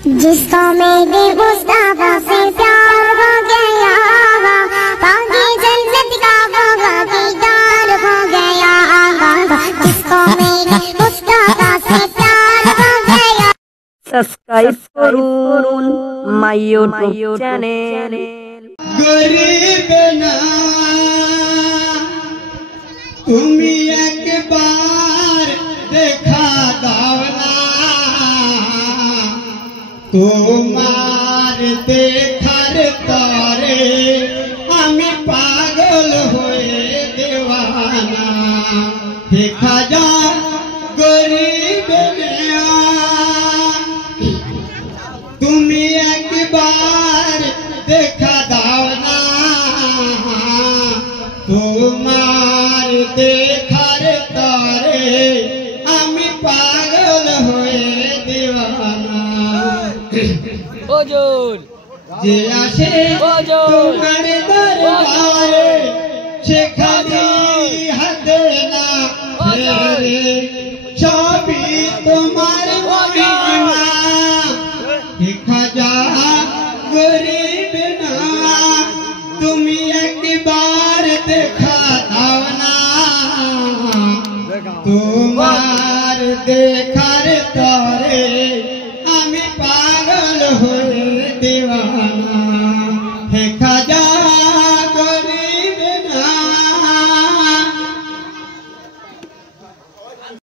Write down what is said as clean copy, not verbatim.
जिसको मेरे मुस्तफा से प्यार हो गया, बाकी जन्नत का वो दीदार हो गया। जिसको मेरे मुस्तफा से प्यार हो गया। सब्सक्राइब করুন মাই ইউটিউব চ্যানেল। गरीब ना তুমি একবার দেখা দাও না, তোমার দেখার তরে আমি পাগল হয়ে দেওয়ানা। দেখা যা গরিব না তুমি একবার দেখা দাও না, তোমার দেখার তরে আমি পাগল হয়ে দেওয়ানা। যে আসে তোমার দরবারে সে খালি হাতে না ফেরে, সবই তোমার মহিমা। দেখা যা গরিব না তুমি একবার দেখা দাও না, তোমার দেখা